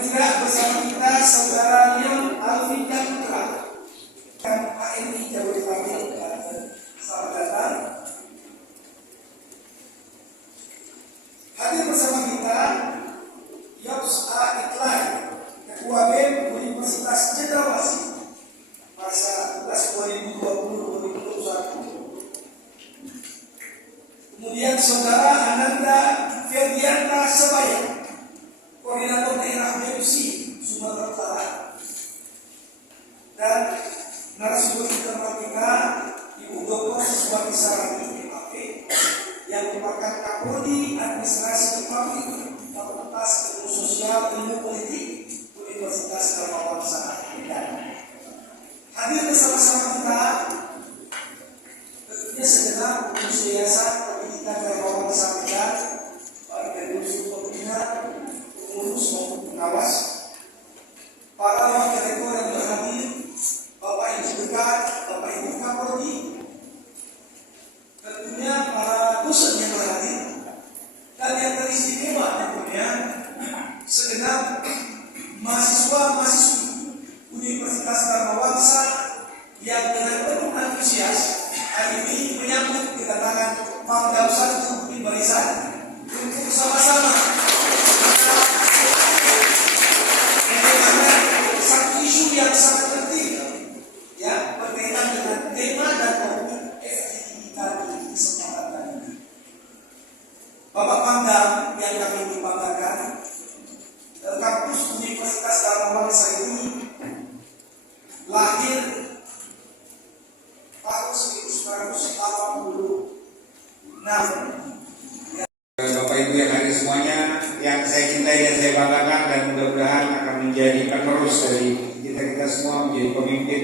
juga bersama kita Saudara Leon Alvin Putra, HMI Jabodetabek. Selamat datang. Hadir bersama kita Yops A. Iklai, Ketua BEM Universitas Cendrawasih masa tugas 2020-2021. Kemudian Saudara Ananda Ferdianta Sebaya, Koordinator Daerah BMC Sumatera Utara, dan narasumber terhormat kita Ibu Dr. Siswati Sarani MAP yang merupakan Kapolri Administrasi Publik Fakultas Ilmu Sosial Ilmu Politik Universitas Dharmawangsa Medan. Hadir bersama-sama kita tentunya segenap pengurus Yayasan Pendidikan Dharmawangsa Medan, baik dari unsur pembina, pengurus maupun pengawas, para wakil rektor yang berhadir, Bapak Ibu Dekan, Bapak Ibu Kapolri, tentunya para dosen yang berhadir, dan yang teristimewa tentunya segenap mahasiswa-mahasiswi Universitas Dharmawangsa yang dengan penuh antusias hari ini menyambut kedatangan Pangdam 1 di Barisan untuk sama-sama mengenai satu isu yang sangat penting, ya, berkaitan dengan tema dan topik FGD di kesempatan ini. Bapak Pangdam yang kami banggakan, kampus Universitas Dharmawangsa ini lahir tahun 1986. Bapak Ibu yang hadir semuanya, yang saya cintai dan saya banggakan, dan mudah-mudahan akan menjadi penerus dari kita semua menjadi pemimpin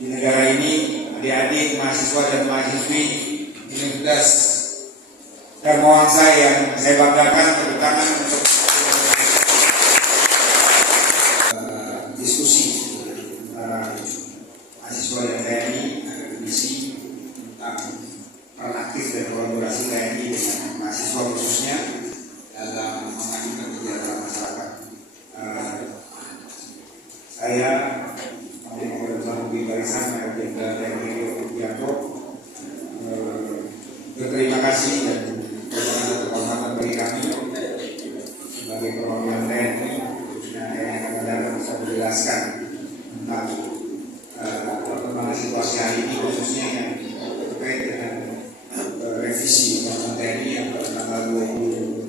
di negara ini, adik-adik, mahasiswa dan mahasiswi Universitas Dharmawangsa yang saya banggakan, terutama untuk diskusi mahasiswa dan TNI, akademisi tentang peran aktif dan kolaborasi TNI dengan mahasiswa khususnya dalam mengajukan kegiatan masyarakat. Saya Panglima di Barisan Jenderal TNI Rudianto berterima kasih dan merupakan satu kehormatan bagi kami sebagai perwakilan TNI khususnya yang akan datang bisa menjelaskan tentang perkembangan situasi hari ini, khususnya yang terkait dengan revisi Undang-Undang TNI yang pada tanggal 20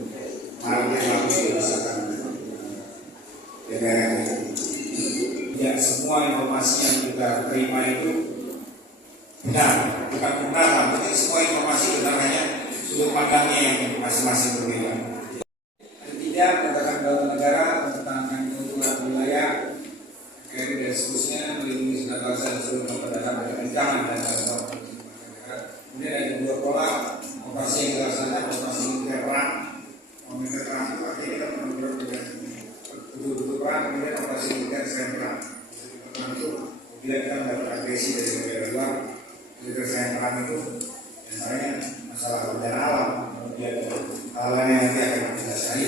Maret yang lalu sudah disahkan DPR. Ya, semua informasi yang kita terima itu benar, bukan benar, tapi semua informasi benar, hanya sudut pandangnya yang masing-masing berbeda. Tidak katakan bahwa negara tentang keuntungan wilayah, kredit dan seterusnya, melindungi segala bangsa dan seluruh kepentingan dari ancaman dan masalah. Kemudian ada dua pola operasi yang dilaksanakan, operasi militer perang. Militer perang itu artinya kita menunjuk dengan betul-betul perang, kemudian operasi militer serang perang. Perang itu bila kita mendapat agresi dari negara luar, militer serang perang itu misalnya masalah bencana alam, kemudian hal lain yang nanti akan kita cari.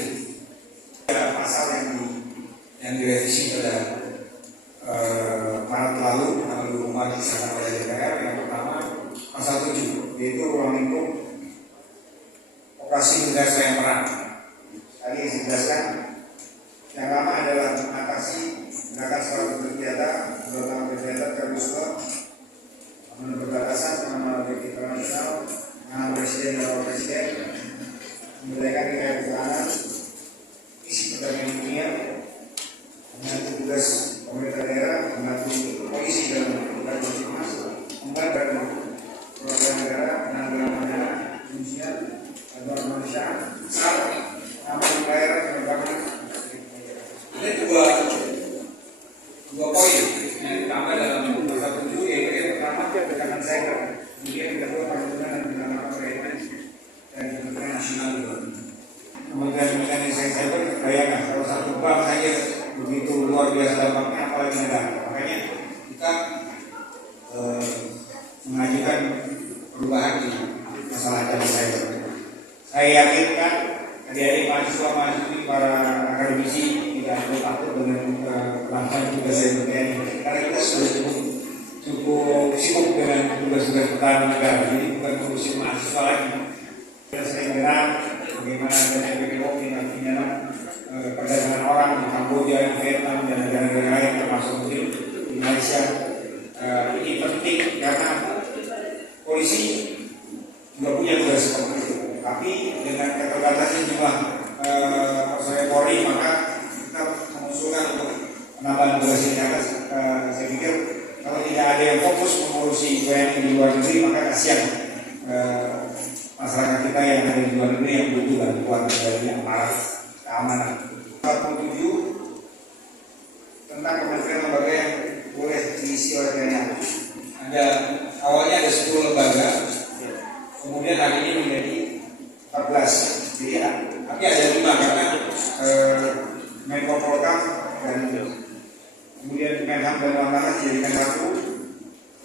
Ada pasal yang direvisi pada Maret lalu, tanggal 20 Maret disahkan oleh DPR. Yang pertama pasal 7, yaitu ruang lingkup operasi militer serang perang. Tadi yang saya jelaskan, yang lama adalah mengatasi gerakan secara bersenjata, terutama bersenjata terorisme, memenuhi perbatasan, pengaman objek internasional, pengaman presiden dan wakil presiden, memberdayakan wilayah pertahanan, isi perdagangan dunia, membantu tugas pemerintah daerah, membantu polisi dalam membantu timnas, membantu program negara, penanggulangan bencana, pengusian, bantuan kemanusiaan, SAR, pengamanan daerah, penerbangan. Ini dua poin yang ditambah dalam pasal 7, yaitu yang pertama pendekatan cyber, kemudian yang kedua perlindungan dan penanganan perlindungan dan kementerian nasional juga. Kementerian cyber, bayangkan kalau satu bank saja begitu luar biasa dampaknya, apalagi negara. Makanya kita mengajukan perubahan di masalah data cyber. Saya yakinkan adik-adik mahasiswa-mahasiswi, para akademisi di tidak perlu takut dengan pelaksanaan tugas yang TNI, karena kita sudah cukup sibuk dengan tugas-tugas pertahanan negara, jadi bukan ngurusin mahasiswa lagi. Kita sering dengar bagaimana ada PPO nantinya perdagangan orang di Kamboja, di Vietnam, dan negara-negara lain termasuk mungkin di Malaysia. Ini penting karena polisi juga punya tugas seperti itu. Tapi dengan keterbatasan jumlah personel Polri, maka kita mengusulkan untuk penambahan tugas ini. Saya pikir kalau tidak ada yang fokus mengurusi WNI di luar negeri, maka kasihan masyarakat kita yang ada di luar negeri yang butuh bantuan dari aparat keamanan. 47 tentang kementerian lembaga yang boleh diisi oleh TNI. Awalnya ada 10 lembaga, kemudian hari ini menjadi 14. Jadi tapi ada 5 karena Menko Polkam dan kemudian Menham dan Lantaran dijadikan 1,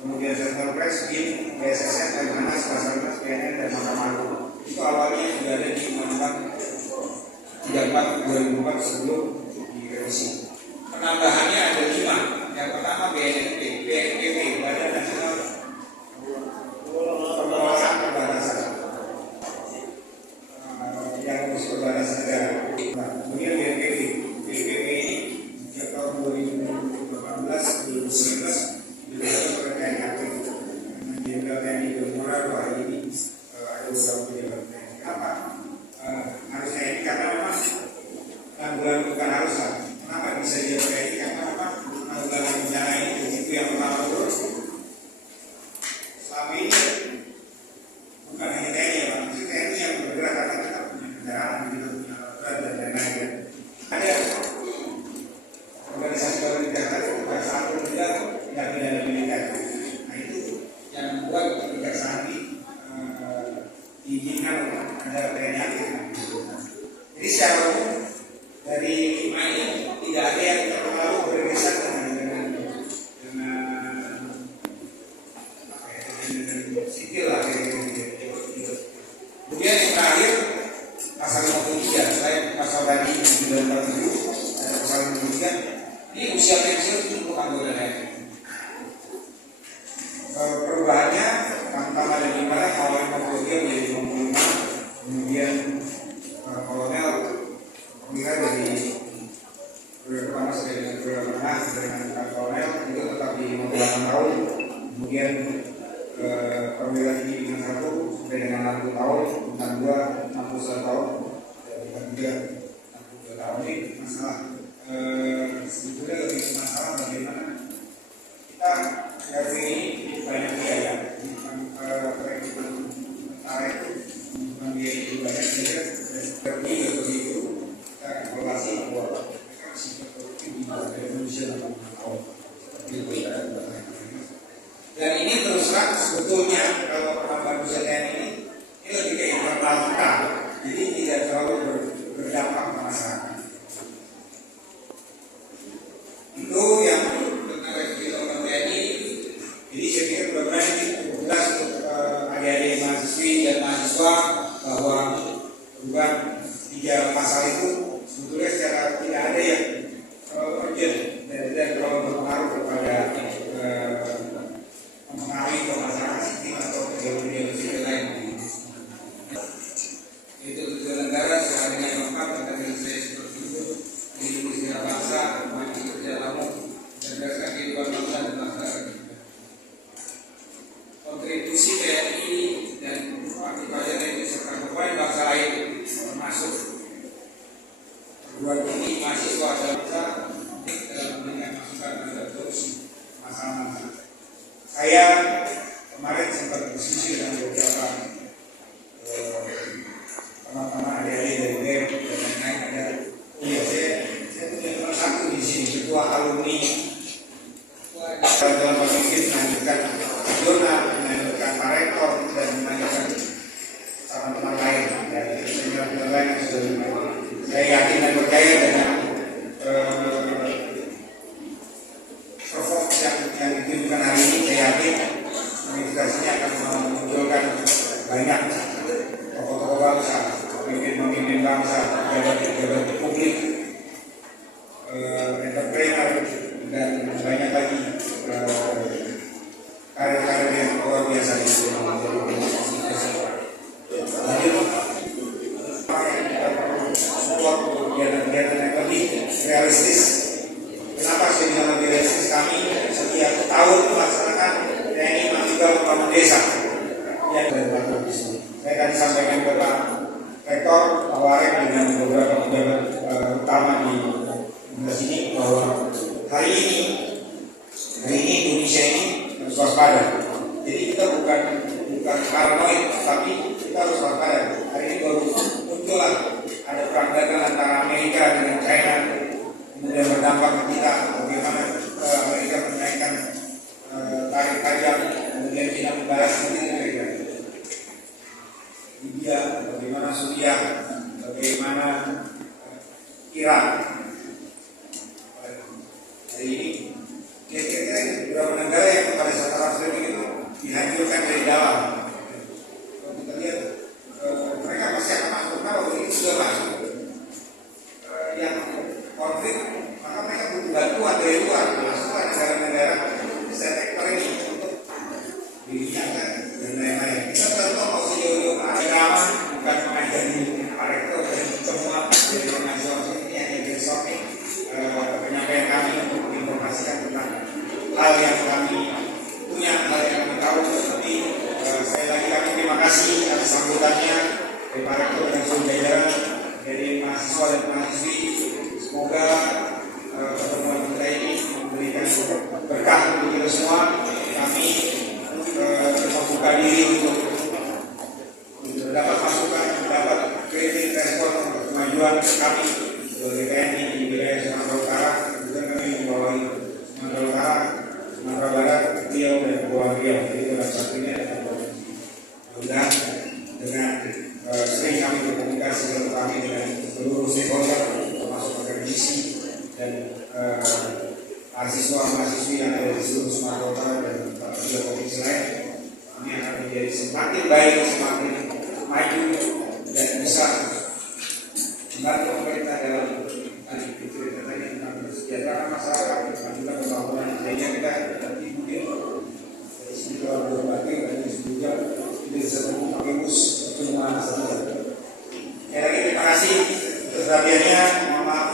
kemudian Sentral Press, BIN, BSSN, dan Manas, Basarnas, PNN, dan Mahkamah Agung. Itu awalnya sudah ada di Undang-Undang 34/2004 sebelum direvisi. Penambahannya ada 5. Yang pertama BNPB, Badan Nasional Pengelolaan Perbatasan, yang mengurus perbatasan negara. Kemudian BNPB ini sejak tahun 2018-2019 dilakukan oleh TNI aktif. Jenderal TNI Bermora hari ini ada beberapa pejabat TNI. Kenapa harusnya ini? Karena memang bukan haruslah. Kenapa bisa dia TNI? Karena memang dalam bencana ini begitu yang pertama dulu. Selama ini bukan hanya TNI ya Pak, itu TNI yang bergerak karena kita punya kendaraan, kita punya alat dan lain-lain. Ada organisasi baru di Jakarta kejaksaan juga tidak pidana militer. Nah itu yang membuat kejaksaan ini diinginkan ada TNI aktif. Jadi secara umum dari 5 ini tidak ada yang terlalu beririsan dengan sipil lah. Kemudian yang terakhir pasal 53, selain pasal tadi 947 ada pasal 53, ini usia pensiun untuk anggota TNI. Perubahannya tanpa ada di mana awalnya 53 menjadi 55, kemudian kolonel perwira dari pertama sebagai perwira menengah dengan kolonel itu tetap di 58 tahun, kemudian perwira tinggi dengan 1 sampai dengan 60 tahun, bintang 2 61 tahun, dan bintang 3 62 tahun. Ini masalah sebetulnya lebih masalah bagaimana kita RW ini banyak biaya, perekrutan tentara itu bukan biaya itu banyak, sehingga seperti itu kita evaluasi bahwa mereka masih produktif di bawah Indonesia dalam tahun seperti itu ya. Dan ini terus terang sebetulnya kalau penambahan usia TNI ini lebih ke internal kita, jadi tidak terlalu berdampak ke masyarakat. Itu yang tentang revisi undang TNI. Jadi saya pikir benar-benar ini cukup jelas untuk adik-adik mahasiswi dan mahasiswa bahwa perubahan 3 pasal itu sebetulnya secara tidak ada yang urgent dan tidak terlalu berpengaruh kepada mempengaruhi ke masyarakat sipil atau pejabat-pejabat sipil lain. Itu tujuan negara secara dengan lengkap tentang saya seperti itu melindungi segala bangsa, maju kerja tamu, mencerdaskan kehidupan bangsa dan masyarakat kita. Kontribusi TNI dan aktivitas TNI serta berbagai bangsa lain termasuk perguruan tinggi, mahasiswa dan bangsa dalam memberikan masukan terhadap solusi masalah-masalah. Saya kemarin sempat diskusi dengan beberapa teman-teman adik-adik dari BEM dan lain-lain. Ada, saya punya teman satu di sini, ketua alumni dalam pemimpin melanjutkan zona, melanjutkan Pareto dan melanjutkan teman-teman lain dari teman-teman lain yang sudah lumayan. Saya yakin dan percaya dengan provok yang ditunjukkan hari ini, saya yakin administrasinya akan memunculkan banyak tokoh-tokoh bangsa, pemimpin-pemimpin bangsa, pejabat-pejabat publik entrepreneur dan banyak lagi karir-karir yang luar biasa di sini. Support kegiatan-kegiatan yang lebih realistis. Kenapa saya bilang lebih realistis? Kami setiap tahun melaksanakan TNI juga membangun desa. Yang dari saya tadi sampaikan ke Pak Rektor Tawarek dengan beberapa pejabat utama di sini bahwa hari ini Indonesia ini harus waspada. Jadi kita bukan paranoid, tapi kita harus waspada. Hari ini baru muncullah ada perang dagang antara Amerika dengan China, kemudian berdampak ke kita. Bagaimana Amerika menaikkan tarif pajak, kemudian China membalas sendiri mereka. Libya, bagaimana Suriah, bagaimana Irak. Hari ini kira-kira beberapa negara yang pada saat Arab Saudi itu dihancurkan dari dalam. Kalau kita lihat mereka pasti akan masuk, kalau ini sudah masuk yang konflik, maka mereka butuh bantuan dari luar, masuklah negara-negara sektor ini untuk dirinya dan lain-lain. Kita tentu mau sejauh-jauh agama bukan mengajari Rektor dan semua dari pengajar ini hanya brainstorming penyampaian kami untuk menginformasikan tentang hal yang kami punya, hal yang kami tahu. Tapi sekali lagi kami terima kasih atas sambutannya dari Pak Rektor dan seluruh jajaran, dari mahasiswa dan mahasiswi. Semoga pertemuan kita ini memberikan berkah untuk kita semua. Kami membuka diri untuk mendapat masukan, mendapat kritik, respon untuk kemajuan kami sebagai TNI di wilayah Sumatera Utara. Juga kami membawahi Sumatera Utara, Sumatera Barat, Riau dan Kepulauan Riau. Jadi pada saat ini mudah dengan sering kami berkomunikasi dengan seluruh stakeholder, termasuk akademisi dan mahasiswa-mahasiswi yang ada di seluruh Sumatera Utara dan tiga provinsi lain. Ini akan menjadi semakin baik, semakin maju dan bisa membantu pemerintah dalam cerita tadi tentang kesejahteraan masyarakat dan juga pembangunan. Sehingga kita nanti mungkin dari sini kalau berbagi dan juga kita bisa pakai bus cuma saja. Lagi terima kasih atas perhatiannya. Mohon maaf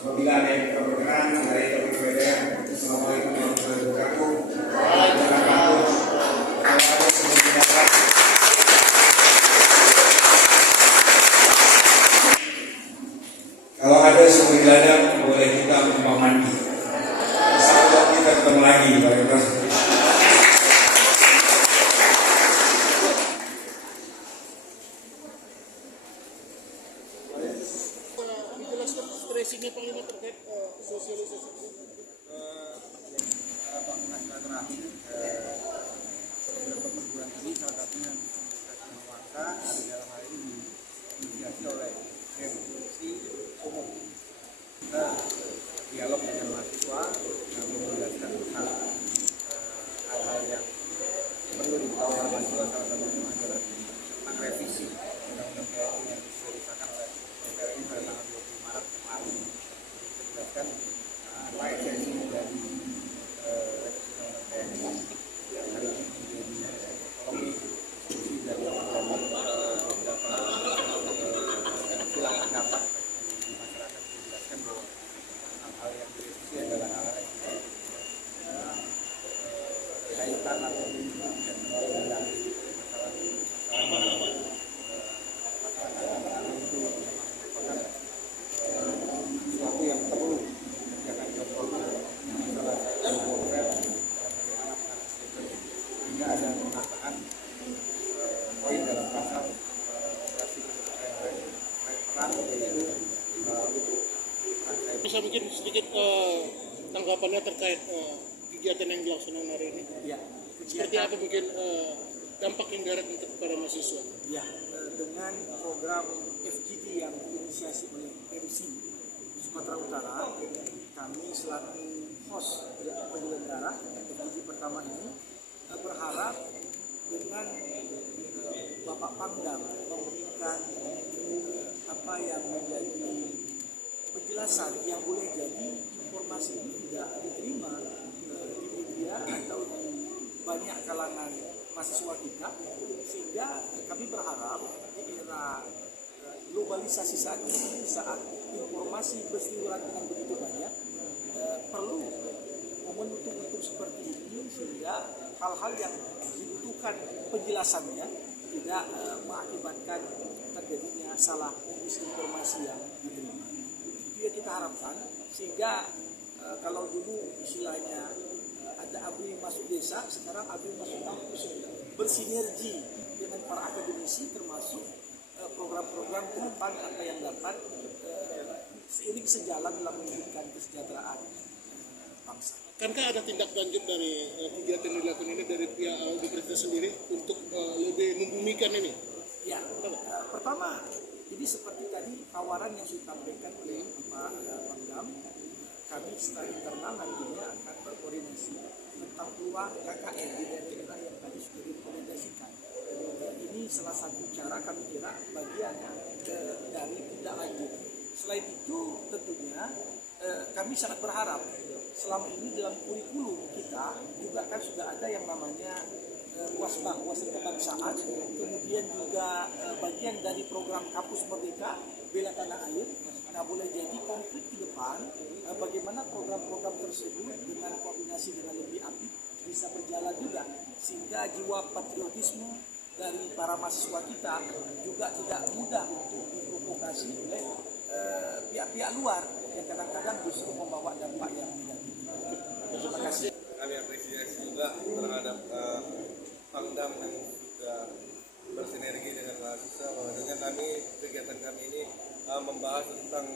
apabila ada yang berkenan dari topik berbeda. Assalamualaikum warahmatullahi wabarakatuh. Kalau ada sumber ladang, boleh kita menumpang mandi. Insyaallah kita ketemu lagi, Pak Rektor. Dijelaskan stressingnya Panglima terkait sosialisasi. Bangunan silaturahmi beberapa perguruan tinggi, salah satunya Universitas Warta, ada dalam hal ini diinisiasi oleh Revolusi Umum. Kita dialog dengan mahasiswa, kami menjelaskan tentang hal-hal yang perlu diketahui oleh mahasiswa, salah satunya adalah tentang revisi undang-undang TNI yang sudah disahkan oleh DPR RI pada tanggal 20 Maret yang lalu. Kita jelaskan apa esensi dari Bisa mungkin sedikit tanggapannya terkait kegiatan yang dilaksanakan hari ini. ya, Seperti apa mungkin dampak yang direct untuk para mahasiswa? ya, dengan program FGD yang diinisiasi oleh MC Sumatera Utara, kami selaku host penyelenggara FGD pertama ini berharap dengan Bapak Pangdam memberikan apa yang menjadi penjelasan penjelasan yang boleh jadi informasi ini tidak diterima di media atau di banyak kalangan mahasiswa kita, sehingga kami berharap di era globalisasi saat ini, saat informasi berseliweran dengan begitu banyak, perlu momentum-momentum seperti ini sehingga hal-hal yang dibutuhkan penjelasannya tidak mengakibatkan terjadinya salah misinformasi yang diterima. Itu yang kita harapkan, sehingga kalau dulu istilahnya ada ABRI masuk desa, sekarang ABRI masuk kampus, bersinergi dengan para akademisi termasuk program-program ke depan apa yang dapat seiring sejalan dalam meningkatkan kesejahteraan bangsa. Akankah ada tindak lanjut dari kegiatan yang dilakukan ini dari pihak universitas sendiri untuk lebih membumikan ini? Ya, pertama, jadi seperti tadi tawaran yang sudah disampaikan oleh Pak Pangdam, kami secara internal nantinya akan berkoordinasi tentang peluang KKN di daerah yang tadi sudah direkomendasikan. Ini salah satu cara kami kira bagian dari tindak lanjut. Selain itu tentunya kami sangat berharap selama ini dalam kurikulum kita juga kan sudah ada yang namanya wasbang, wawasan kebangsaan, kemudian juga bagian dari program Kampus Merdeka Bela Tanah Air. Nah, boleh jadi konkret ke depan bagaimana program-program tersebut dengan koordinasi dengan lebih apik bisa berjalan juga, sehingga jiwa patriotisme dari para mahasiswa kita juga tidak mudah untuk diprovokasi oleh pihak-pihak luar yang kadang-kadang justru membawa dampak yang negatif. Terima kasih. Kami apresiasi juga terhadap Pangdam yang sudah bersinergi dengan mahasiswa, bahwa dengan kami kegiatan kami ini membahas tentang